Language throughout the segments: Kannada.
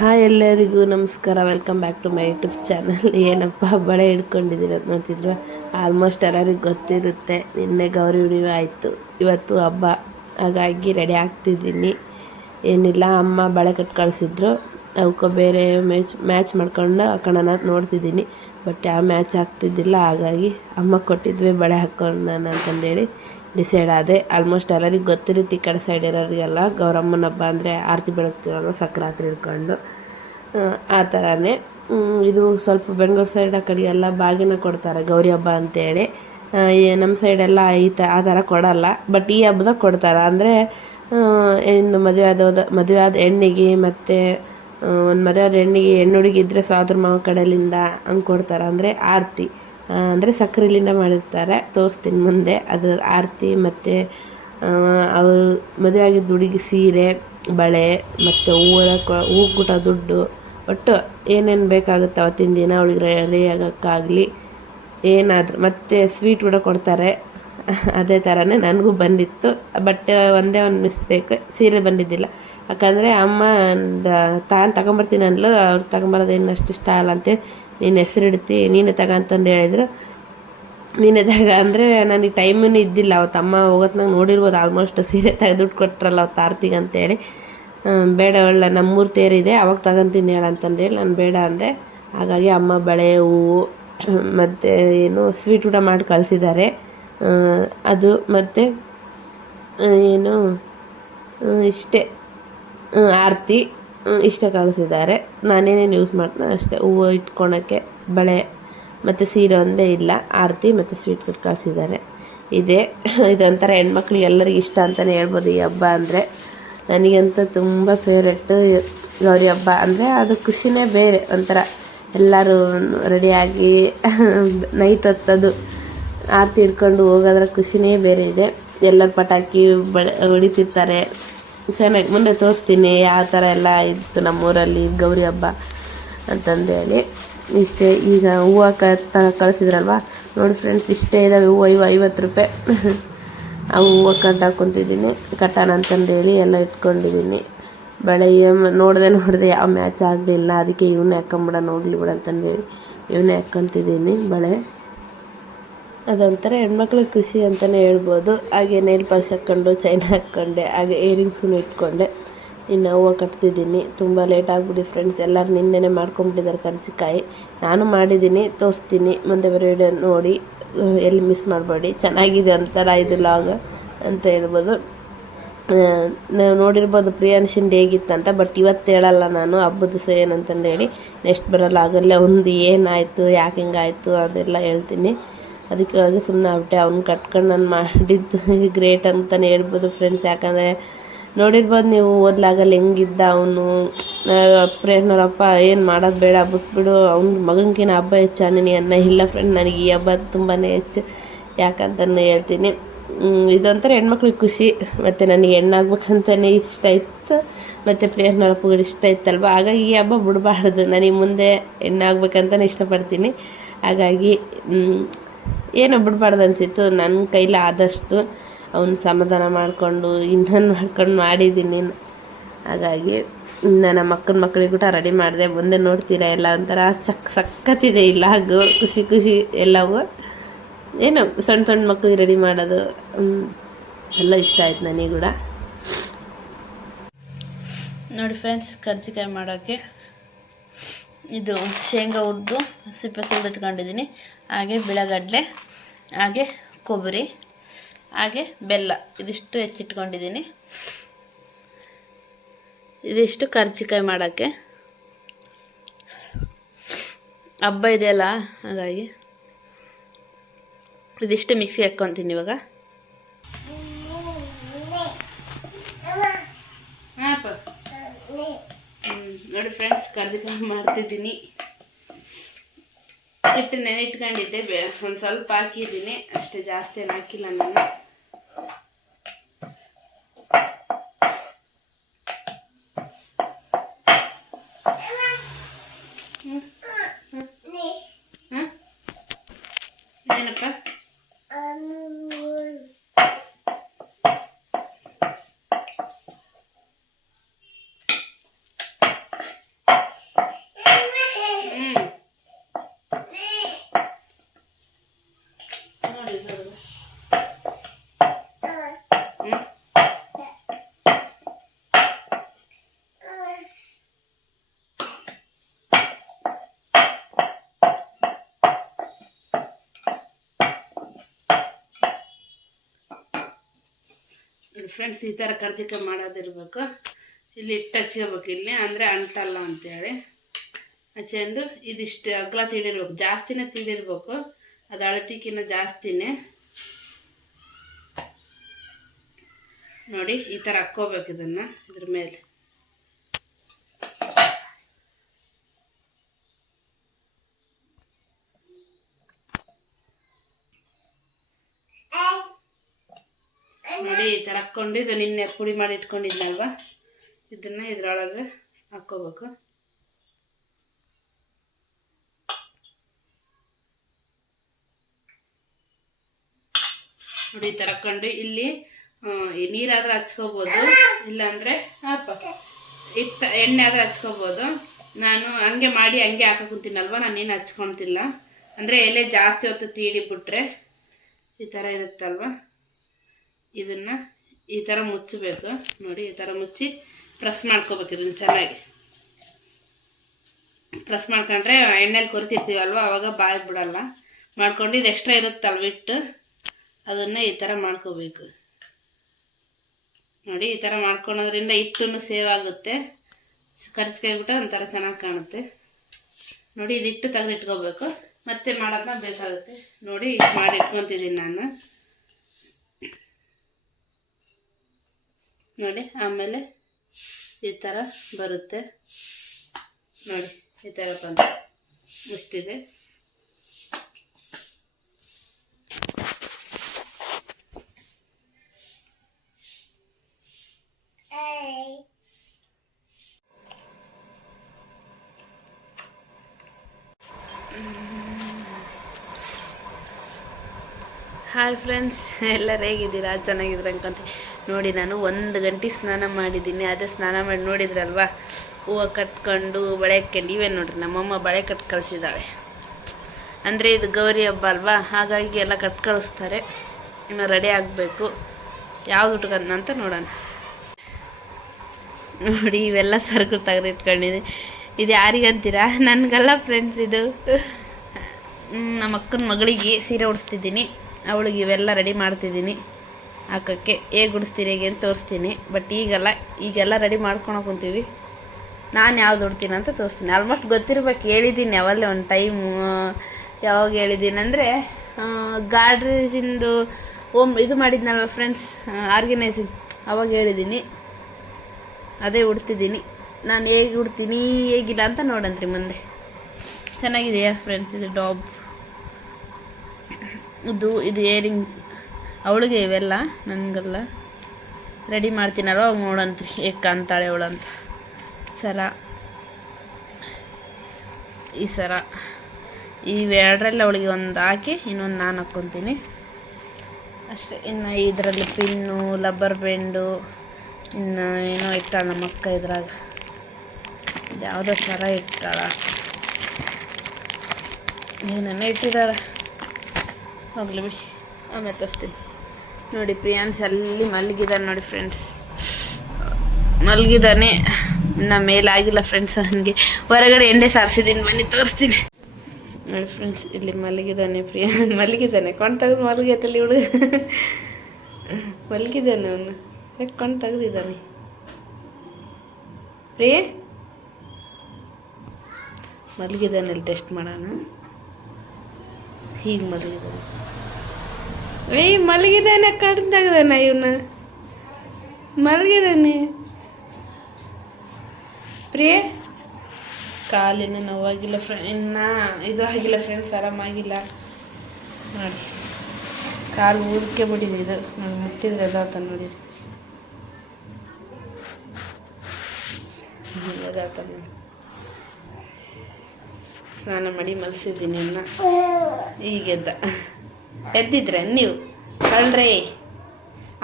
ಹಾಯ್ ಎಲ್ಲರಿಗೂ ನಮಸ್ಕಾರ. Welcome back to my YouTube channel ಏನಪ್ಪ, ಬಳೆ ಹಿಡ್ಕೊಂಡಿದ್ದೀರ ಅಂತ ನೋಡ್ತಿದ್ರು ಆಲ್ಮೋಸ್ಟ್ ಎಲ್ಲರಿಗೂ ಗೊತ್ತಿರುತ್ತೆ. ನಿನ್ನೆ ಗೌರಿ ಹುಣ್ಣಿಮೆ ಆಯಿತು. ಇವತ್ತು ಹಬ್ಬ. ಹಾಗಾಗಿ ರೆಡಿ ಆಗ್ತಿದ್ದೀನಿ. ಏನಿಲ್ಲ, ಅಮ್ಮ ಬಳೆ ಕಟ್ ಕಳಿಸಿದ್ರು. ಅವಕ್ಕೆ ಬೇರೆ ಮ್ಯಾಚ್ ಮ್ಯಾಚ್ ಮಾಡ್ಕೊಂಡು ಹಾಕೋಣ ನೋಡ್ತಿದ್ದೀನಿ. ಬಟ್ ಯಾವ ಮ್ಯಾಚ್ ಆಗ್ತಿದ್ದಿಲ್ಲ. ಹಾಗಾಗಿ ಅಮ್ಮ ಕೊಟ್ಟಿದ್ವಿ ಬಳೆ ಹಾಕೋಣ ಅಂತಂದೇಳಿ. ಡಿಸೈಡ್ ಆದೆ ಆಲ್ಮೋಸ್ಟ್ ಎಲ್ಲರಿಗೂ ಗೊತ್ತಿರುತ್ತೆ ಈ ಕಡೆ ಸೈಡ್ ಇರೋರಿಗೆಲ್ಲ. ಗೌರಮ್ಮನ ಹಬ್ಬ ಅಂದರೆ ಆರತಿ ಬೆಳಗ್ತೀವಲ್ಲ ಸಕ್ರಾತ್ರಿ ಹಿಡ್ಕೊಂಡು ಆ, ಥರನೇ ಇದು ಸ್ವಲ್ಪ ಬೆಂಗಳೂರು ಸೈಡ್ ಆ ಕಡೆಗೆಲ್ಲ ಬಾಗಿನ ಕೊಡ್ತಾರೆ ಗೌರಿ ಹಬ್ಬ ಅಂತೇಳಿ. ನಮ್ಮ ಸೈಡೆಲ್ಲ ಈ ತ ಆ ಥರ ಕೊಡಲ್ಲ ಬಟ್ ಈ ಹಬ್ಬದಾಗ ಕೊಡ್ತಾರೆ. ಅಂದರೆ ಇನ್ನು ಮದುವೆ ಆದವ್ರ ಮದುವೆ ಆದ ಹೆಣ್ಣಿಗೆ ಮತ್ತು ಒಂದು ಮದುವೆ ಆದ ಹೆಣ್ಣಿಗೆ ಹೆಣ್ಣು ಹುಡುಗಿ ಇದ್ದರೆ ಸೋದ್ರ ಮಾವ ಕಡೆಯಿಂದ ಹಂಗೆ ಕೊಡ್ತಾರೆ. ಅಂದರೆ ಆರತಿ. ಅಂದರೆ ಸಕ್ಕರೆಲಿಂದ ಮಾಡಿರ್ತಾರೆ. ತೋರಿಸ್ತೀನಿ ಮುಂದೆ. ಅದ್ರ ಆರತಿ ಮತ್ತು ಅವರು ಮದುವೆ ಆಗಿದ್ದ ಹುಡುಗಿ ಸೀರೆ, ಬಳೆ ಮತ್ತು ಹೂವಳ ಹೂ ಕೂಟ ದುಡ್ಡು. ಒಟ್ಟು ಏನೇನು ಬೇಕಾಗುತ್ತೆ ಅವತ್ತಿನ ದಿನ ಅವಳಿಗೆ ರೆಡಿ ಆಗೋಕ್ಕಾಗಲಿ. ಏನಾದರೂ ಮತ್ತು ಸ್ವೀಟ್ ಕೂಡ ಕೊಡ್ತಾರೆ. ಅದೇ ಥರನೇ ನನಗೂ ಬಂದಿತ್ತು. ಬಟ್ ಒಂದೇ ಒಂದು ಮಿಸ್ಟೇಕ್ ಸೀರೆ ಬಂದಿದ್ದಿಲ್ಲ. ಯಾಕಂದರೆ ಅಮ್ಮ ತಾನು ತಗೊಂಬರ್ತೀನಿ ಅನ್ಲು ಅವ್ರು ತಗೊಂಬರೋದು ಏನು ಅಷ್ಟು ಇಷ್ಟ ಅಲ್ಲ ಅಂತೇಳಿ ನೀನು ಹೆಸರು ಇಡ್ತಿ ನೀನೇ ತಗ ಅಂತಂದು ಹೇಳಿದ್ರು. ನೀನೆ ತಗ ಅಂದರೆ ನನಗೆ ಟೈಮೂ ಇದ್ದಿಲ್ಲ. ಅವತ್ತು ಅಮ್ಮ ಹೋಗೋತ್ನಾಗ ನೋಡಿರ್ಬೋದು ಆಲ್ಮೋಸ್ಟ್ ಸೀರೆ ತೆಗೆದು ದುಡ್ಡು ಕೊಟ್ರಲ್ಲ ಅವತ್ತು ಆರ್ತಿಗೆ ಅಂತೇಳಿ. ಬೇಡ ಒಳ್ಳೆ ನಮ್ಮೂರು ತೇರಿದೆ, ಅವಾಗ ತಗೊಂತೀನಿ ಹೇಳ ಅಂತಂದೇಳಿ ನಾನು ಬೇಡ ಅಂದೆ. ಹಾಗಾಗಿ ಅಮ್ಮ ಬಳೆ, ಹೂವು, ಮತ್ತು ಏನು ಸ್ವೀಟ್ ಊಟ ಮಾಡಿ ಕಳಿಸಿದ್ದಾರೆ. ಅದು ಮತ್ತು ಏನು ಇಷ್ಟೇ. ಆರತಿ. ಇಷ್ಟೇ ಕಳಿಸಿದ್ದಾರೆ ನಾನೇನೇನು ಯೂಸ್ ಮಾಡ್ತೀನಿ, ಅಷ್ಟೇ. ಹೂವು ಇಟ್ಕೊಳಕ್ಕೆ ಬಳೆ ಮತ್ತು ಸೀರೆ ಒಂದೇ ಇಲ್ಲ, ಆರತಿ ಮತ್ತು ಸ್ವೀಟ್ ಕಟ್ ಕಳಿಸಿದ್ದಾರೆ ಇದೆ, ಇದೊಂಥರ ಹೆಣ್ಮಕ್ಳಿಗೆ ಎಲ್ಲರಿಗೂ ಇಷ್ಟ ಅಂತಲೇ ಹೇಳ್ಬೋದು ಈ ಹಬ್ಬ ಅಂದರೆ. ನನಗಂತೂ ತುಂಬ ಫೇವ್ರೆಟ್ಟು ಗೌರಿ ಹಬ್ಬ ಅಂದರೆ ಅದು ಖುಷಿನೇ ಬೇರೆ, ಒಂಥರ ಎಲ್ಲರೂ ರೆಡಿಯಾಗಿ ನೈಟ್ ಹೊತ್ತದು ಆರತಿ ಹಿಡ್ಕೊಂಡು ಹೋಗೋದ್ರ ಖುಷಿನೇ ಬೇರೆ ಇದೆ. ಎಲ್ಲರ ಪಟಾಕಿ ಬಳ ಹೊಡಿತಿರ್ತಾರೆ. ಚೆನ್ನಾಗಿ ಮುಂದೆ ತೋರಿಸ್ತೀನಿ ಯಾವ ಥರ ಎಲ್ಲ ಇತ್ತು ನಮ್ಮೂರಲ್ಲಿ ಗೌರಿ ಹಬ್ಬ ಅಂತಂದೇಳಿ ಇಷ್ಟೇ, ಈಗ ಹೂವು ಕ ಕಳಿಸಿದ್ರಲ್ವ? ನೋಡಿ ಫ್ರೆಂಡ್ಸ್ ಇಷ್ಟೇ ಇದ್ದಾವೆ ಹೂವು, ಇವು ಐವತ್ತು ರೂಪಾಯಿ. ಆ ಹೂವು ಕಟ್ ಹಾಕ್ಕೊತಿದ್ದೀನಿ ಕಟ್ಟೋಣ ಅಂತಂದೇಳಿ ಎಲ್ಲ ಇಟ್ಕೊಂಡಿದ್ದೀನಿ. ಬಳೆ ನೋಡಿದೆ ನೋಡಿದೆ ಯಾವ ಮ್ಯಾಚ್ ಆಗಲಿಲ್ಲ, ಅದಕ್ಕೆ ಇವನ್ನೇ ಹಾಕೊಂಬಿಡೋಣ, ಹೋಗ್ಲಿ ಬಿಡ ಅಂತಂದೇಳಿ ಇವನ್ನೇ ಹಾಕ್ಕೊತಿದ್ದೀನಿ ಬಳೆ. ಅದೊಂಥರ ಹೆಣ್ಮಕ್ಳ ಖುಷಿ ಅಂತಲೇ ಹೇಳ್ಬೋದು. ಹಾಗೆ ನೈಲ್ ಪಾಲಿಶ್ ಹಾಕ್ಕೊಂಡು ಚೈನ್ ಹಾಕ್ಕೊಂಡೆ, ಹಾಗೆ ಏರಿಂಗ್ಸೂ ಇಟ್ಕೊಂಡೆ. ಇನ್ನು ಹೂವು ಕಟ್ತಿದ್ದೀನಿ. ತುಂಬ ಲೇಟ್ ಆಗ್ಬಿಡಿ ಫ್ರೆಂಡ್ಸ್ ಎಲ್ಲರೂ ನಿನ್ನೆ ಮಾಡ್ಕೊಂಬಿಟ್ಟಿದ್ದಾರೆ ಕರ್ಜಿಕಾಯಿ. ನಾನು ಮಾಡಿದ್ದೀನಿ, ತೋರಿಸ್ತೀನಿ. ಮುಂದೆ ಬರೋ ವಿಡಿಯೋ ನೋಡಿ. ಎಲ್ಲಿ ಮಿಸ್ ಮಾಡಬೇಡಿ. ಚೆನ್ನಾಗಿದೆ ಅಂತಾರ ಇದು ಲಾಗ ಅಂತ ಹೇಳ್ಬೋದು. ನಾವು ನೋಡಿರ್ಬೋದು ಪ್ರಿಯಾನ್ಶಿಂದು ಹೇಗಿತ್ತಂತ ಬಟ್ ಇವತ್ತು ಹೇಳಲ್ಲ ನಾನು. ಹಬ್ಬದ ದಿವಸ ಏನಂತಂದು ಹೇಳಿ ನೆಕ್ಸ್ಟ್ ಬರಲ್ಲ. ಆಗಲ್ಲೇ ಒಂದು ಏನಾಯಿತು, ಯಾಕೆ ಹಿಂಗಾಯಿತು ಅದೆಲ್ಲ ಹೇಳ್ತೀನಿ. ಅದಕ್ಕಾಗಿ ಸುಮ್ಮನೆ ಆಗ್ಬಿಟ್ಟೆ ಅವ್ನು ಕಟ್ಕೊಂಡು ನಾನು ಮಾಡಿದ್ದು ಗ್ರೇಟ್ ಅಂತಲೇ ಹೇಳ್ಬೋದು ಫ್ರೆಂಡ್ಸ್ ಯಾಕಂದರೆ ನೋಡಿರ್ಬೋದು ನೀವು ಓದ್ಲಾಗಲ್ಲ ಹೆಂಗಿದ್ದ ಅವನು. ಪ್ರೇಮರಪ್ಪ ಏನು ಮಾಡೋದು ಬೇಡ, ಬಿಟ್ಬಿಡು. ಅವ್ನ ಮಗನಿಗಿನ ಹಬ್ಬ ಹೆಚ್ಚು ನಿನಗೆ ಅನ್ನ ಇಲ್ಲ ಫ್ರೆಂಡ್ ನನಗೆ ಈ ಹಬ್ಬ ತುಂಬಾ ಹೆಚ್ಚು. ಯಾಕಂತಲೇ ಹೇಳ್ತೀನಿ. ಇದೊಂಥರ ಹೆಣ್ಮಕ್ಳಿಗೆ ಖುಷಿ. ಮತ್ತು ನನಗೆ ಹೆಣ್ಣಾಗ್ಬೇಕಂತಲೇ ಇಷ್ಟ ಇತ್ತು. ಮತ್ತು ಪ್ರಿಯನಪ್ಪಗಳು ಇಷ್ಟ ಇತ್ತಲ್ವ? ಹಾಗಾಗಿ ಈ ಹಬ್ಬ ಬಿಡಬಾರ್ದು. ನನಗೆ ಮುಂದೆ ಹೆಣ್ಣಾಗ್ಬೇಕಂತಲೇ ಇಷ್ಟಪಡ್ತೀನಿ. ಹಾಗಾಗಿ ಏನೋ ಬಿಡಬಾರ್ದು ಅನಿಸಿತ್ತು. ನನ್ನ ಕೈಲಿ ಆದಷ್ಟು ಅವನು ಸಮಾಧಾನ ಮಾಡಿಕೊಂಡು ಇನ್ನೊಂದು ಮಾಡ್ಕೊಂಡು ಮಾಡಿದ್ದೀನಿ ಹಾಗಾಗಿ ಇನ್ನು ನಮ್ಮ ಅಕ್ಕನ ಮಕ್ಕಳಿಗೆ ಕೂಡ ರೆಡಿ ಮಾಡಿದೆ. ಮುಂದೆ ನೋಡ್ತೀರಾ ಎಲ್ಲ ಒಂಥರ ಸಕ್, ಸಕ್ಕತ್ತಿದೆ ಇಲ್ಲ ಹಾಗೂ ಖುಷಿ ಖುಷಿ ಎಲ್ಲವೂ. ಏನೋ ಸಣ್ಣ ಸಣ್ಣ ಮಕ್ಕಳಿಗೆ ರೆಡಿ ಮಾಡೋದು ಎಲ್ಲ ಇಷ್ಟ ಆಯ್ತು ನನಗೆ ಕೂಡ. ನೋಡಿ ಫ್ರೆಂಡ್ಸ್, ಕರ್ಜಿಕಾಯಿ ಮಾಡೋಕ್ಕೆ ಇದು ಶೇಂಗಾ ಹುರಿದು ಸಿಪ್ಪೆ ಸುಲಿದು ಇಟ್ಕೊಂಡಿದ್ದೀನಿ ಹಾಗೆ ಬಿಳಗಡ್ಲೆ, ಹಾಗೆ ಕೊಬ್ಬರಿ, ಹಾಗೆ ಬೆಲ್ಲ. ಇದಿಷ್ಟು ಹೆಚ್ಚಿಟ್ಕೊಂಡಿದ್ದೀನಿ. ಇದಿಷ್ಟು ಕರ್ಜಿಕಾಯಿ ಮಾಡೋಕ್ಕೆ. ಹಬ್ಬ ಇದೆಯಲ್ಲ, ಹಾಗಾಗಿ ಇದಿಷ್ಟು ಮಿಕ್ಸಿ ಹಾಕ್ಕೊತೀನಿ ಇವಾಗ. ನೋಡಿ ಫ್ರೆಂಡ್ಸ್ ಕರ್ಜಿಕಾಯಿ ಮಾಡ್ತಿದ್ದೀನಿ. ಹಿಟ್ಟು ನೆನೆ ಇಟ್ಕೊಂಡಿದ್ದೆ ಒಂದು ಸ್ವಲ್ಪ ಹಾಕಿದ್ದೀನಿ. ಅಷ್ಟೇ ಜಾಸ್ತಿ ಹಾಕಿಲ್ಲ ನಾನು. ಫ್ರೆಂಡ್ಸ್ ಈ ಥರ ಕರ್ಜಿಕ ಮಾಡೋದಿರ್ಬೇಕು. ಇಲ್ಲಿ ಇಟ್ಟು ಹಚ್ಕೋಬೇಕು ಇಲ್ಲಿ. ಅಂದರೆ ಅಂಟಲ್ಲ ಅಂತೇಳಿ. ಹಚ್ಕೊಂಡು ಇದಿಷ್ಟು ಅಗ್ಲ ತೀಡಿರ್ಬೇಕು. ಜಾಸ್ತಿನೇ ತೀಡಿರ್ಬೇಕು. ಅದು ಅಳತಿಕ್ಕಿಂತ ಜಾಸ್ತಿನೇ. ನೋಡಿ, ಈ ಥರ ಹಾಕ್ಕೋಬೇಕು ಇದನ್ನು ಇದ್ರ ಮೇಲೆ. ನೋಡಿ ಈ ಥರ ಹಾಕ್ಕೊಂಡು ಇದು ನಿನ್ನೆ ಪುಡಿ ಮಾಡಿ ಇಟ್ಕೊಂಡಿದ್ನಲ್ವ? ಇದನ್ನು ಇದರೊಳಗೆ ಹಾಕ್ಕೋಬೇಕು ನೋಡಿ ಈ ಥರ ಇಲ್ಲಿ ನೀರಾದ್ರೆ ಹಚ್ಕೋಬೋದು. ಇಲ್ಲಾಂದರೆ, ಅಪ್ಪ ಇತ್ತ ಎಣ್ಣೆ ಆದ್ರೆ ಹಚ್ಕೋಬೋದು. ನಾನು ಹಂಗೆ ಮಾಡಿ ಹಂಗೆ ಹಾಕೋ ನಾನು ನಾನೇನು ಹಚ್ಕೊಳ್ತಿಲ್ಲ. ಅಂದರೆ ಎಲೆ ಜಾಸ್ತಿ ಹೊತ್ತು ತೀಡಿ ಬಿಟ್ರೆ ಈ ಥರ ಇರುತ್ತಲ್ವ? ಇದನ್ನು ಈ ಥರ ಮುಚ್ಚಬೇಕು. ನೋಡಿ, ಈ ಥರ ಮುಚ್ಚಿ ಪ್ರೆಸ್ ಮಾಡ್ಕೋಬೇಕು ಇದನ್ನು ಚೆನ್ನಾಗಿ. ಪ್ರೆಸ್ ಮಾಡ್ಕೊಂಡ್ರೆ ಎಣ್ಣೆಲಿ ಕೊರಿತಿರ್ತೀವಲ್ವ, ಅವಾಗ ಬಾಯಿ ಬಿಡಲ್ಲ. ಮಾಡ್ಕೊಂಡು ಇದು ಎಕ್ಸ್ಟ್ರಾ ಇರುತ್ತಲ್ವ ಬಿಟ್ಟು ಅದನ್ನು ಈ ಥರ ಮಾಡ್ಕೋಬೇಕು. ನೋಡಿ, ಈ ಥರ ಮಾಡ್ಕೊಳೋದ್ರಿಂದ ಹಿಟ್ಟು ಸೇವ್ ಆಗುತ್ತೆ. ಕರ್ಸ್ಕೊಂಡ್ಬಿಟ್ಟು ಒಂಥರ ಚೆನ್ನಾಗಿ ಕಾಣುತ್ತೆ. ನೋಡಿ, ಇದು ಹಿಟ್ಟು ತೆಗೆದಿಟ್ಕೋಬೇಕು. ಮತ್ತೆ ಮಾಡೋದನ್ನ ಬೇಕಾಗುತ್ತೆ. ನೋಡಿ, ಇದು ಮಾಡಿ ಇಟ್ಕೊತಿದ್ದೀನಿ ನಾನು. ನೋಡಿ ಆಮೇಲೆ ಈ ಥರ ಬರುತ್ತೆ. ನೋಡಿ ಈ ಥರ ಬಂತು. ಇಷ್ಟಿದೆ. ಹಾಯ್ ಫ್ರೆಂಡ್ಸ್ ಎಲ್ಲರೂ ಹೇಗಿದ್ದೀರಾ? ಚೆನ್ನಾಗಿದ್ರ ಅನ್ಕೊಂತ ನೋಡಿ, ನಾನು ಒಂದು ಗಂಟೆ ಸ್ನಾನ ಮಾಡಿದ್ದೀನಿ. ಅದೇ ಸ್ನಾನ ಮಾಡಿ ನೋಡಿದ್ರಲ್ವಾ? ಹೂವು ಕಟ್ಕೊಂಡು ಬಳೆ ಹಾಕ್ಕೊಂಡು ಇವೇ ನೋಡ್ರಿ, ನಮ್ಮಮ್ಮ ಬಳೆ ಕಟ್ ಕಳಿಸಿದ್ದಾಳೆ ಅಂದರೆ ಇದು ಗೌರಿ ಹಬ್ಬ ಅಲ್ವಾ? ಹಾಗಾಗಿ ಎಲ್ಲ ಕಟ್ ಕಳಿಸ್ತಾರೆ. ಇನ್ನು ರೆಡಿ ಆಗಬೇಕು. ಯಾವ್ದು ಉಟ್ಕೊಂಡಂತ ನೋಡೋಣ. ನೋಡಿ, ಇವೆಲ್ಲ ಸರ್ಕು ತೆಗೆದು ಇಟ್ಕೊಂಡಿದ್ದೀನಿ ಇದು ಯಾರಿಗಂತೀರಾ? ನನಗಲ್ಲ ಫ್ರೆಂಡ್ಸ್ ಇದು. ನಮ್ಮ ಅಕ್ಕನ ಮಗಳಿಗೆ ಸೀರೆ ಉಡಿಸ್ತಿದ್ದೀನಿ. ಅವಳಿಗೆ ಇವೆಲ್ಲ ರೆಡಿ ಮಾಡ್ತಿದ್ದೀನಿ. ಹಾಕೋಕ್ಕೆ ಹೇಗೆ ಉಡಿಸ್ತೀನಿ ಹೇಗೆ ಅಂತ ತೋರಿಸ್ತೀನಿ. ಬಟ್ ಈಗಲ್ಲ, ಈಗೆಲ್ಲ ರೆಡಿ ಮಾಡ್ಕೊಳಕ್ ಕುಂತೀವಿ. ನಾನು ಯಾವ್ದು ಉಡ್ತೀನಿ ಅಂತ ತೋರಿಸ್ತೀನಿ. ಆಲ್ಮೋಸ್ಟ್ ಗೊತ್ತಿರ್ಬೇಕು ಹೇಳಿದ್ದೀನಿ ಯಾವಲ್ಲೇ ಒಂದು ಟೈಮು ಯಾವಾಗ ಹೇಳಿದ್ದೀನಿ ಅಂದರೆ ಗಾಡ್ರೇಜಿಂದು ಓಮ್ ಇದು ಮಾಡಿದ್ನಲ್ವ ಫ್ರೆಂಡ್ಸ್ ಆರ್ಗನೈಸಿಂಗ್ ಅವಾಗ ಹೇಳಿದ್ದೀನಿ ಅದೇ ಉಡ್ತಿದ್ದೀನಿ. ನಾನು ಹೇಗೆ ಉಡ್ತೀನಿ, ಹೇಗಿಲ್ಲ ಅಂತ ನೋಡಂತ್ರಿ ಮುಂದೆ. ಚೆನ್ನಾಗಿದೆಯಾ ಫ್ರೆಂಡ್ಸ್ ಇದು ಡಾಬ್ ಇದು ಇದು ಏರಿಂಗ್ ಅವಳಿಗೆ ಇವೆಲ್ಲ, ನನಗೆಲ್ಲ. ರೆಡಿ ಮಾಡ್ತೀನಾರೋ ಅವಾಗ ನೋಡಂತ್ರಿ. ಹೇಗೆ ಕಾಣ್ತಾಳೆ ಅವಳಂತ ಸರ. ಈ ಸರ. ಇವೆರಡರಲ್ಲಿ ಅವಳಿಗೆ ಒಂದು ಹಾಕಿ, ಇನ್ನೊಂದು ನಾನು ಹಾಕ್ಕೊತೀನಿ. ಅಷ್ಟೇ. ಇನ್ನು ಇದರಲ್ಲಿ ಪಿನ್ನು, ಲಬ್ಬರ್ ಬೆಂಡು, ಇನ್ನು ಏನೋ ಇಟ್ಟಾಳ ನಮ್ಮ ಅಕ್ಕ ಇದ್ರಾಗ. ಇದು ಯಾವುದೋ ಸರ ಇಟ್ಟಾಳ. ಏನೇನೋ ಇಟ್ಟಿದ್ದಾರೆ ಹೋಗ್ಲಿ ಬಿಡಿ. ಆಮೇಲೆ ತೋರಿಸ್ತೀನಿ. ನೋಡಿ ಪ್ರಿಯಾನ್ಸ್ ಅಲ್ಲಿ ಮಲಗಿದ್ದಾನೆ ನೋಡಿ ಫ್ರೆಂಡ್ಸ್ ಮಲಗಿದ್ದಾನೆ ಇನ್ನು ಮೇಲಾಗಿಲ್ಲ ಫ್ರೆಂಡ್ಸ್ ನನಗೆ ಹೊರಗಡೆ ಎಣ್ಣೆ ಸಾರಿಸಿದ್ದೀನಿ ಬನ್ನಿ ತೋರಿಸ್ತೀನಿ. ನೋಡಿ ಫ್ರೆಂಡ್ಸ್ ಇಲ್ಲಿ ಮಲಗಿದ್ದಾನೆ ಪ್ರಿಯಾನ್ ಮಲಗಿದ್ದಾನೆ ಕೊಂಡು ತೆಗೆದು ಮಲಗೈತಲ್ಲಿ ಹುಡುಗ ಮಲಗಿದ್ದಾನೆ ಅವನು. ಯಾಕೆ ಕೊಂಡು ತೆಗೆದಿದ್ದಾನೆ? ಪ್ರಿಯ ಮಲಗಿದ್ದಾನೆ ಅಲ್ಲಿ ಟೆಸ್ಟ್ ಮಾಡೋಣ. ಹೀಗೆ ಮಲಗಿದ್ದಾನೆ ಏಯ್, ಮಲಗಿದ್ದಾನೆ ಕಣ್ಣು ತೆಗ್ದಾನ ಇವನ. ಮಲಗಿದ್ದಾನೆ. ಪ್ರಿಯ? ಕಾಲಿನ ನೋವಾಗಿಲ್ಲ ಫ್ರೆಂಡ್ ಇನ್ನೂ ಇದು ಆಗಿಲ್ಲ ಫ್ರೆಂಡ್ಸ್ ಆರಾಮಾಗಿಲ್ಲ. ನೋಡಿ. ಕಾಲು ಊದಕ್ಕೆ ಬಿಟ್ಟಿದೆ ಇದು. ನಾನು ಮುಟ್ಟಿದ್ರೆ ಅದಾತ ನೋಡಿ. ಅದಾತ ನೋಡಿ. ಸ್ನಾನ ಮಾಡಿ ಮಲಸಿದ್ದೀನಿ ಅನ್ನ ಈಗ ಎದ್ದ ಎದ್ದಿದ್ರೆ ನೀವು? ಕಳ್ರೆ.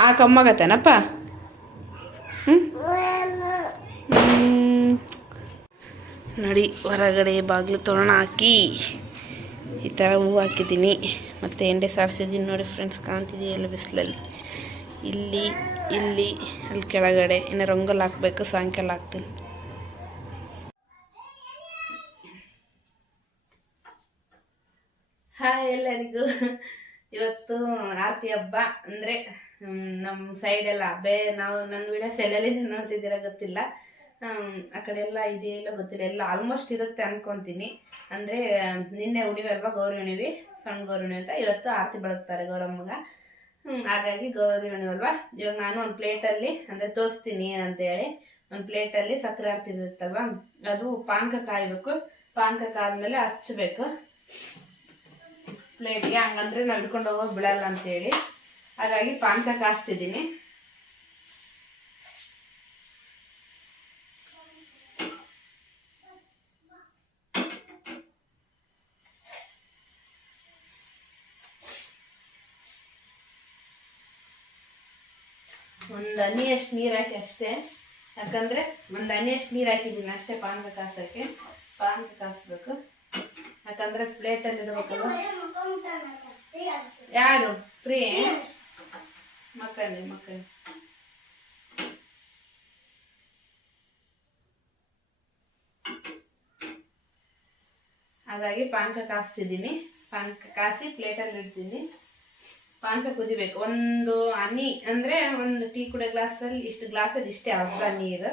ಆ ಕಮ್ಮಾಗತ್ತನಪ್ಪ ಹ್ಞೂ ನೋಡಿ, ಹೊರಗಡೆ ಬಾಗಿಲು ತೋರಣ ಹಾಕಿ. ಈ ಥರ ಹೂವು ಹಾಕಿದ್ದೀನಿ. ಮತ್ತು ಎಂಡೆ ಸಾರಿಸಿದ್ದೀನಿ ನೋಡಿ ಫ್ರೆಂಡ್ಸ್ ಕಾಣ್ತಿದೆಯಲ್ಲ ಬಿಸಿಲಲ್ಲಿ? ಇಲ್ಲಿ ಇಲ್ಲಿ, ಅಲ್ಲಿ ಕೆಳಗಡೆ. ಇನ್ನು ರಂಗೋಲಿ ಹಾಕಬೇಕು, ಸಾಯಂಕಾಲ ಹಾಕ್ತೀನಿ. ಹಾಯ್ ಎಲ್ಲರಿಗೂ. ಇವತ್ತು ಆರತಿ ಹಬ್ಬ ಅಂದರೆ ನಮ್ಮ ಸೈಡ್ ಎಲ್ಲ ಬೇ ನಾವು ನನ್ನ ವಿಡಿಯೋಸ್ ಎಲ್ಲೆಲ್ಲಿಂದ ನೋಡ್ತಿದ್ದೀರ ಗೊತ್ತಿಲ್ಲ. ಆ ಕಡೆ ಎಲ್ಲ ಇದೆಯಲ್ಲ ಗೊತ್ತಿಲ್ಲ. ಎಲ್ಲ ಆಲ್ಮೋಸ್ಟ್ ಇರುತ್ತೆ ಅನ್ಕೊಂತೀನಿ. ಅಂದರೆ, ನಿನ್ನೆ ಹುಣಿವೆ ಅಲ್ವಾ ಗೌರಿ ಹುಣಿವಿ ಸಣ್ಣ ಗೌರಿ ಹುಣಿವಿ ಅಂತ ಇವತ್ತು ಆರತಿ ಬಳಗ್ತಾರೆ ಗೌರಮ್ಮಗ. ಹಾಗಾಗಿ ಗೌರಿ ಹುಣಿವಿ ಅಲ್ವಾ ಇವಾಗ ನಾನು ಒಂದು ಪ್ಲೇಟಲ್ಲಿ ಅಂದರೆ ತೋರಿಸ್ತೀನಿ ಅಂತೇಳಿ ಒಂದು ಪ್ಲೇಟಲ್ಲಿ ಸಕ್ಕರೆ ಆರತಿ ಇರುತ್ತಲ್ವಾ? ಅದು ಪಾನಕ ಕಾಯಬೇಕು. ಪಾನಕ ಕಾದ್ಮೇಲೆ ಹಚ್ಚಬೇಕು ಪ್ಲೇಟ್ಗೆ ಹಂಗಂದ್ರೆ ನಾವು ಹಿಡ್ಕೊಂಡು ಹೋಗೋ ಬಿಡಲ್ಲ ಅಂತೇಳಿ. ಹಾಗಾಗಿ ಪಾನಕ ಕಾಸ್ತಿದ್ದೀನಿ. ಒಂದು ಹನಿಯಷ್ಟು ನೀರು ಹಾಕಿ ಅಷ್ಟೇ. ಯಾಕಂದ್ರೆ ಒಂದು ಹನಿಯಷ್ಟು ನೀರು ಹಾಕಿದ್ದೀನಿ ಅಷ್ಟೇ ಪಾನಕ ಕಾಸಕ್ಕೆ. ಪಾನಕ ಕಾಸ್ಬೇಕು. ಯಾಕಂದ್ರೆ ಪ್ಲೇಟಲ್ಲಿ ಇಡ್ಬೇಕಲ್ವ ಯಾರು? ಪ್ರಿಯ? ಮಕ್ಕಳೇ ಮಕ್ಕಳೇ ಹಾಗಾಗಿ ಪಾನಕ ಕಾಸ್ತಿದ್ದೀನಿ. ಪಾನಕ ಕಾಸಿ ಪ್ಲೇಟಲ್ಲಿ ಇಡ್ತೀನಿ. ಪಾನಕ ಕುದಿಬೇಕು. ಒಂದು ಹನಿ ಅಂದರೆ ಒಂದು ಟೀ ಕುಡಿಯೋ ಗ್ಲಾಸಲ್ಲಿ ಇಷ್ಟು ಗ್ಲಾಸಲ್ಲಿ ಇಷ್ಟೇ ಅರ್ಧ ನೀರು.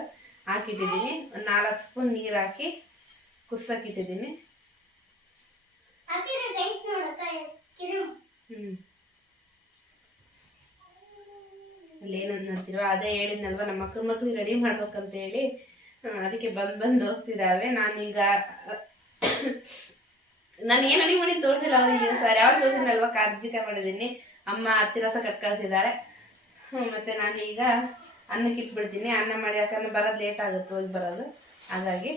ಹಾಕಿಟ್ಟಿದ್ದೀನಿ. ಒಂದು ನಾಲ್ಕು ಸ್ಪೂನ್ ನೀರು ಹಾಕಿ ಕುಸ್ಸಕ್ಕಿಟ್ಟಿದ್ದೀನಿ ಹ್ಞೂ ಅಲ್ಲೇನು ನೋಡ್ತಿರುವ ಅದೇ ಹೇಳಿದ್ನಲ್ವ, ನಮ್ಮ ಮಕ್ಕಳ ಮಕ್ಳು ರೆಡಿ ಮಾಡ್ಬೇಕಂತ ಹೇಳಿ ಅದಕ್ಕೆ ಬಂದು ಬಂದು ಹೋಗ್ತಿದ್ದಾವೆ. ನಾನೀಗ, ನಾನು ಏನು ಅಡಿಗೆ ಮಾಡಿ ತೋರಿಸಿಲ್ಲ ಅವ್ರಿಗೆ ಸರ್. ಯಾವಾಗ ತೋರಿಸಿದ್ನಲ್ವ, ಕಾರ್ಜಿಕ ಮಾಡಿದ್ದೀನಿ ಅಮ್ಮ ಹತ್ತಿರಸ ಕಟ್ ಕಳ್ಸಿದ್ದಾಳೆ ಮತ್ತೆ ನಾನೀಗ ಅನ್ನಕ್ಕೆ ಇಟ್ಬಿಡ್ತೀನಿ. ಅನ್ನ ಮಾಡಿ ಯಾಕಂದ್ರೆ ಬರೋದು ಲೇಟ್ ಆಗುತ್ತೆ, ಹೋಗಿ ಬರೋದು. ಹಾಗಾಗಿ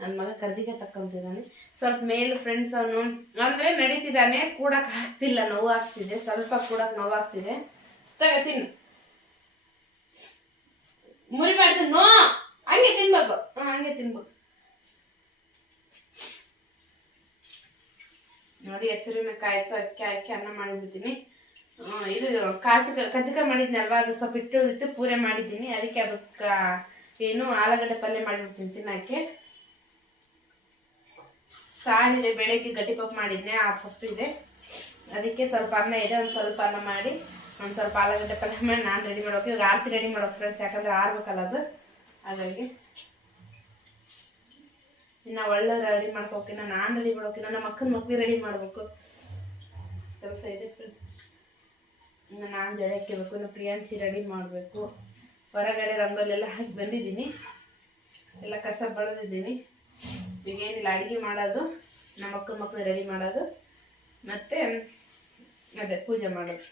ನನ್ನ ಮಗ ಕರ್ಜಿಗೆ ತಕ್ಕೊಂತಿದ್ದಾನೆ. ಸ್ವಲ್ಪ ಮೇಲ್ ಫ್ರೆಂಡ್ಸ್ ಅವನು ಅಂದರೆ ನಡೀತಿದ್ದಾನೆ ಕೂಡಕ್ಕೆ ಆಗ್ತಿಲ್ಲ ನೋವು ಆಗ್ತಿದೆ ಸ್ವಲ್ಪ ಕೂಡಕ್ಕೆ ನೋವು ಆಗ್ತಿದೆ ತಗ ಮುರಿ ಮಾಡ್ತೀನಿ, ನೋ! ಹಂಗೆ ತಿನ್ಬೇಕು. ಹಂಗೆ ತಿನ್ಬೇಕು. ನೋಡಿ, ಹೆಸರಿನ ಕಾಯ್ತು ಅಕ್ಕಿ ಅಕ್ಕಿ ಅನ್ನ ಮಾಡಿಬಿಡ್ತೀನಿ. ಇದು ಕಾಚಕ ಕಚಕ ಮಾಡಿದ್ನಲ್ವಾ, ಅದು ಸ್ವಲ್ಪ ಇಟ್ಟು ಪೂರೆ ಮಾಡಿದ್ದೀನಿ. ಅದಕ್ಕೆ ಅದಕ್ಕೆ ಏನು, ಆಲೂಗಡ್ಡೆ ಪಲ್ಯ ಮಾಡಿಬಿಡ್ತೀನಿ ತಿನ್ನಕ್ಕೆ. ಸಾರಿದೆ ಬೆಳಗ್ಗೆ ಗಟ್ಟಿ ಪಪ್ಪು ಮಾಡಿದ್ದೆ ಆ ಪಪ್ಪು ಇದೆ. ಅದಕ್ಕೆ ಸ್ವಲ್ಪ ಅನ್ನ ಇದೆ, ಒಂದು ಸ್ವಲ್ಪ ಅನ್ನ ಮಾಡಿ, ಒಂದು ಸ್ವಲ್ಪ ಆಲೂಗಡ್ಡೆ ಪಲ್ಯ ಮಾಡಿ ನಾನು ರೆಡಿ ಮಾಡೋಕೆ, ಇವಾಗ ಆರತಿ ರೆಡಿ ಮಾಡೋಕೆ ಫ್ರೆಂಡ್ಸ್ ಯಾಕಂದ್ರೆ ಆರ್ಬೇಕಲ್ಲ ಅದು. ಹಾಗಾಗಿ ಇನ್ನು ಒಳ್ಳೆ ರೆಡಿ ಮಾಡ್ಕೋಕಿನ ನಾನು ರೆಡಿ ಮಾಡೋಕಿನ ನಮ್ಮ ಅಕ್ಕನ ಮಕ್ಳಿಗೆ ರೆಡಿ ಮಾಡಬೇಕು. ಕೆಲಸ ಇದೆ ಫ್ರೆಂಡ್ಸ್ ಇನ್ನು ನಾನು ಜಡೆ ಹಾಕಬೇಕು, ಇನ್ನು ಪ್ರಿಯಾಂಶಿ ರೆಡಿ ಮಾಡಬೇಕು. ಹೊರಗಡೆ ರಂಗೋಲಿ ಎಲ್ಲ ಹಾಕಿ ಬಂದಿದ್ದೀನಿ. ಎಲ್ಲ ಕಸ ಬಳ್ದಿದ್ದೀನಿ. ಈಗ ಏನಿಲ್ಲ ಅಡುಗೆ ಮಾಡೋದು, ನಮ್ಮ ಅಕ್ಕನ ಮಕ್ಕಳು ರೆಡಿ ಮಾಡೋದು. ಮತ್ತು ಅದೇ ಪೂಜೆ ಮಾಡೋದು.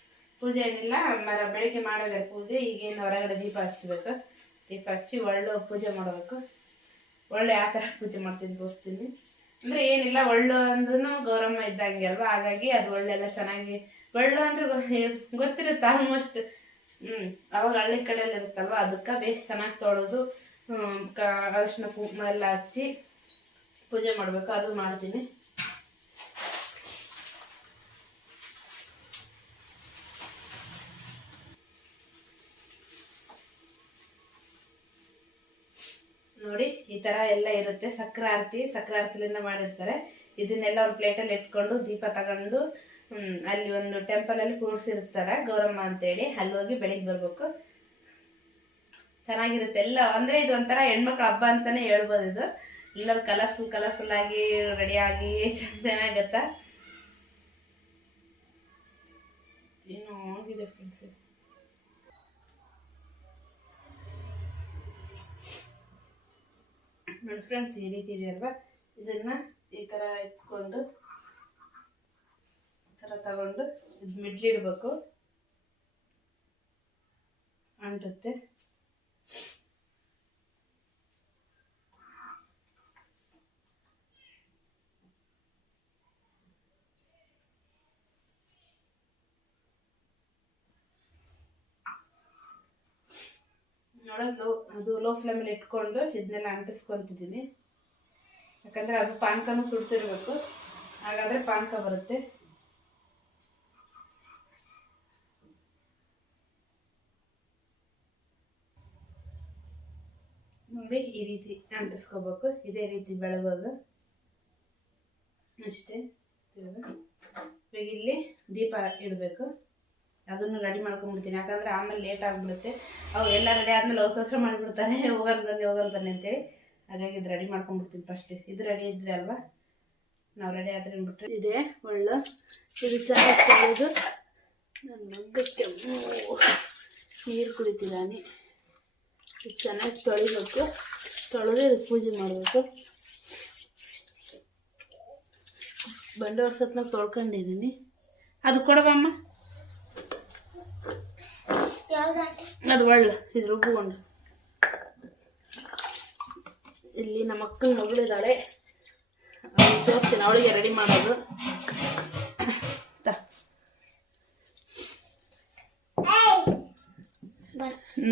ಪೂಜೆ ಏನಿಲ್ಲ, ಮರ ಬೆಳಿಗ್ಗೆ ಮಾಡೋದೇ ಪೂಜೆ, ಈಗೇನು ಹೊರಗಡೆ ದೀಪ ಹಚ್ಚಬೇಕು ದೀಪ ಹಚ್ಚಿ ಒಳ್ಳೆ ಪೂಜೆ ಮಾಡಬೇಕು. ಒಳ್ಳೆ ಆ ಥರ ಪೂಜೆ ಮಾಡ್ತೀನಿ, ತೋರಿಸ್ತೀನಿ. ಅಂದರೆ ಏನಿಲ್ಲ, ಒಳ್ಳು ಅಂದ್ರೂ ಗೌರಮ್ಮ ಇದ್ದಂಗೆ ಅಲ್ವಾ? ಹಾಗಾಗಿ ಅದು ಒಳ್ಳೆಲ್ಲ ಚೆನ್ನಾಗಿ, ಒಳ್ಳು ಅಂದ್ರೆ ಗೊತ್ತಿರುತ್ತೆ ಆಲ್ಮೋಸ್ಟ್ ಹ್ಞೂ ಅವಾಗ ಹಳ್ಳಿ ಕಡೆಯಲ್ಲಿ ಇರುತ್ತಲ್ವ? ಅದಕ್ಕೆ ಬೇಸ್ ಚೆನ್ನಾಗಿ ತೊಳೆದು ಅರಿಶಿನ ಕುಂಕುಮ ಎಲ್ಲ ಹಚ್ಚಿ ಪೂಜೆ ಮಾಡಬೇಕು, ಅದು ಮಾಡ್ತೀನಿ. ನೋಡಿ, ಈ ತರ ಎಲ್ಲ ಇರುತ್ತೆ. ಸಕ್ರಾರ್ತಿ ಆರತಿ ಸಕ್ರ ಆರತಿಲಿಂದ ಮಾಡಿರ್ತಾರೆ. ಇದನ್ನೆಲ್ಲ ಒಂದು ಪ್ಲೇಟಲ್ಲಿ ಇಟ್ಕೊಂಡು ದೀಪ ತಗೊಂಡು ಅಲ್ಲಿ ಒಂದು ಟೆಂಪಲ್ ಅಲ್ಲಿ ಕೂರಿಸಿರ್ತಾರೆ ಗೌರಮ್ಮ ಅಂತೇಳಿ. ಅಲ್ಲಿ ಹೋಗಿ ಬೆಳಿಗ್ಗೆ ಬರ್ಬೇಕು. ಚೆನ್ನಾಗಿರುತ್ತೆ. ಎಲ್ಲ, ಅಂದ್ರೆ ಇದು ಒಂಥರ ಹೆಣ್ಮಕ್ಳ ಹಬ್ಬ ಅಂತಾನೆ ಹೇಳ್ಬೋದು ಇದು. ಎಲ್ಲರೂ ಕಲರ್ಫುಲ್ ಕಲರ್ಫುಲ್ ಆಗಿ ರೆಡಿ ಆಗಿ, ಚೆನ್ನಾಗತ್ತಾ? ಏನೋ ಫ್ರೆಂಡ್ಸ್ ನೋಡಿ ಫ್ರೆಂಡ್ಸ್ ಈ ರೀತಿ ಇದೆ ಅಲ್ವಾ? ಇದನ್ನ ಈ ತರ ಇಟ್ಕೊಂಡು, ಈ ತರ ತಗೊಂಡು ಇದು ಮಿಡ್ಲಿಡ್ಬೇಕು ಅಂಟುತ್ತೆ. ನೋಡೋದು ಲೋ ಅದು ಲೋ ಫ್ಲೇಮಲ್ಲಿ ಇಟ್ಕೊಂಡು ಇದನ್ನೆಲ್ಲ ಅಂಟಿಸ್ಕೊಳ್ತಿದ್ದೀನಿ ಯಾಕಂದರೆ ಅದು ಪಾನಕನೂ ಸುಡ್ತಿರ್ಬೇಕು. ಹಾಗಾದರೆ ಪಾನಕ ಬರುತ್ತೆ. ನೋಡಿ, ಈ ರೀತಿ ಅಂಟಿಸ್ಕೋಬೇಕು. ಇದೇ ರೀತಿ ಬೆಳಗೋದು. ಅಷ್ಟೇ. ಇಲ್ಲಿ ದೀಪ ಇಡಬೇಕು. ಅದನ್ನು ರೆಡಿ ಮಾಡ್ಕೊಂಡ್ಬಿಡ್ತೀನಿ. ಯಾಕಂದ್ರೆ ಆಮೇಲೆ ಲೇಟ್ ಆಗಿಬಿಡುತ್ತೆ. ಅವು ಎಲ್ಲ ರೆಡಿ ಆದಮೇಲೆ ಹೊಸ ಹೊಸ ಮಾಡಿಬಿಡ್ತಾರೆ. ಹೋಗಲ್ ಬನ್ನಿ ಹೋಗಲ್ ಬನ್ನಿ ಅಂತೇಳಿ. ಹಾಗಾಗಿ ಇದು ರೆಡಿ ಮಾಡ್ಕೊಂಡ್ಬಿಡ್ತೀನಿ ಫಸ್ಟ್ ಇದು ರೆಡಿ ಇದ್ರೆ ಅಲ್ವಾ? ನಾವು ರೆಡಿ ಆದ್ರೆ ಅಂದ್ಬಿಟ್ರೆ ಇದೆ ಒಳ್ಳೆ ಇದು ಚೆನ್ನಾಗಿ ತೊಳೆದು ನನ್ನ ನೀರು ಕುಡಿತಿದ್ದಾನೆ ಇದು ಚೆನ್ನಾಗಿ ತೊಳಿಬೇಕು ತೊಳೆದು ಇದಕ್ಕೆ ಪೂಜೆ ಮಾಡಬೇಕು. ಬಂಡೆ ವರ್ಷತ್ನಾಗ ತೊಳ್ಕೊಂಡಿದ್ದೀನಿ ಅದು ಕೊಡಬಮ್ಮ ಅದು ಒಳ್ಳೆ ಇದು ರುಬ್ಬಿಕೊಂಡು ಇಲ್ಲಿ ನಮ್ಮ ಅಕ್ಕನ ಮಗಳಿದ್ದಾಳೆ ತೋರಿಸ್ತೀನಿ, ಅವಳಿಗೆ ರೆಡಿ ಮಾಡೋದು.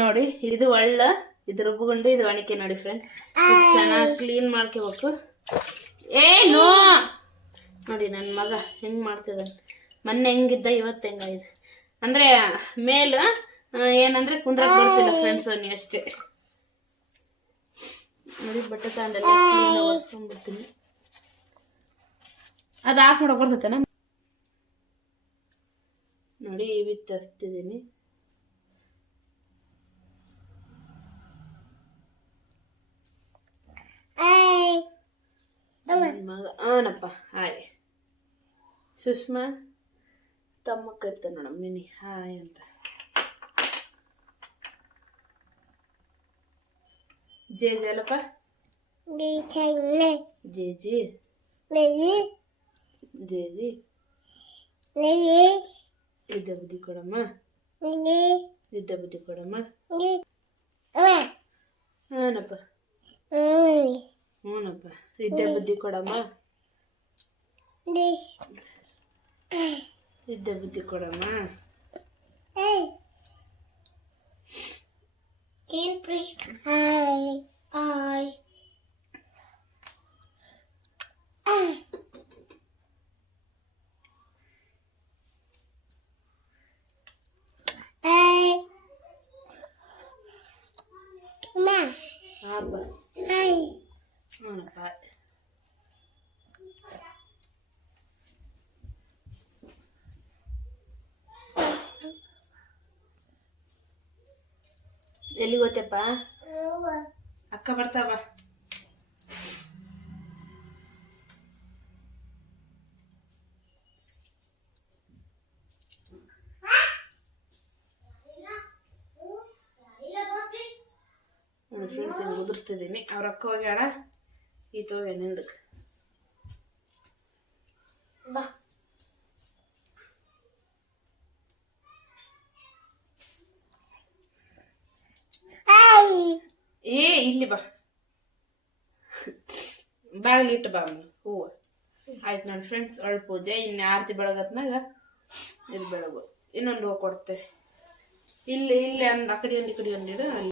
ನೋಡಿ, ಇದು ಒಳ್ಳೆ ಇದು ರುಬ್ಬಿಕೊಂಡು ಇದು ಒಣಕೆ ನೋಡಿ ಫ್ರೆಂಡ್ ಚೆನ್ನಾಗಿ ಕ್ಲೀನ್ ಮಾಡ್ಕೋಬೇಕು. ಏನು ನೋಡಿ ನನ್ನ ಮಗ ಹೆಂಗೆ ಮಾಡ್ತಿದ್ದಾನೆ ಮೊನ್ನೆ ಹೆಂಗಿದ್ದ, ಇವತ್ತು ಹೆಂಗಾಗಿದೆ. ಅಂದರೆ, ಮೇಲ್ ಏನಂದ್ರೆ ಕುಂದ್ರಕ್ ಬರ್ತಿಲ್ಲ ಫ್ರೆಂಡ್ಸ್ ಅವನಿ ಅಷ್ಟೇ. ನೋಡಿ, ಬಟ್ಟೆ ತಗೊಂಡೆಲ್ಲ ಒರ್ಸ್ಕೊಂಡ್ಬಿಡ್ತೀನಿ. ಅದು ಆಫ್ ಮಾಡಕ್ ಬರ್ತೈತೆ ನೋಡಿ ಬಿತ್ತು ಹಚ್ತಿದ್ದೀನಿ ನನ್ ಮಗ ಆನಪ್ಪ ಹಾಯ್ ಸುಷ್ಮಾ, ತಮ್ಮ ಕರಿತ ನೋಡಮ್ಮ ನಿನ್ನೆ ಹಾಯ್ ಅಂತ. జే జలప జేజీ జేజీ ఇద్దబుద్ధి కూడమ్మా ఇద్దబుద్ధి కూడమ్మా అవునప్ప. అవునప్ప. ఇద్దబుద్ధి కూడమ్మా ఇద్దబుద్ధి కూడమ్మా Can't breathe. I, Ma. Abba. ಎಲ್ಲಿಗೆ ಹೋಗ್ತೇಪ್ಪ ಅಕ್ಕ ಬರ್ತಾವ. ನೋಡಿ ಫ್ರೆಂಡ್ಸ್ ಹಿಂಗೆ ಉದುರಿಸ್ತಿದ್ದೀನಿ ಅವ್ರ ಅಕ್ಕ ಹೋಗ್ಯಾಡ ಈ ತೋಗ ನಿಂದಕ್ಕೆ ಏ ಇಲ್ಲಿ ಬಾ ಬಾಗಿಲು ಇಟ್ಟು ಬಾ ಹೂವು ಆಯ್ತು ನನ್ನ ಫ್ರೆಂಡ್ಸ್ ಒಳ್ಳೆ ಪೂಜೆ, ಇನ್ನು ಆರತಿ ಬೆಳಗತ್ನಾಗ ಇದು ಬೆಳಗು. ಇನ್ನೊಂದು ಹೂವು ಕೊಡ್ತೇವೆ ಇಲ್ಲಿ ಇಲ್ಲಿ ಒಂದು ಆ ಕಡೆ ಒಂದು ಈ ಕಡೆ ಒಂದು ಇಡು. ಅಲ್ಲಿ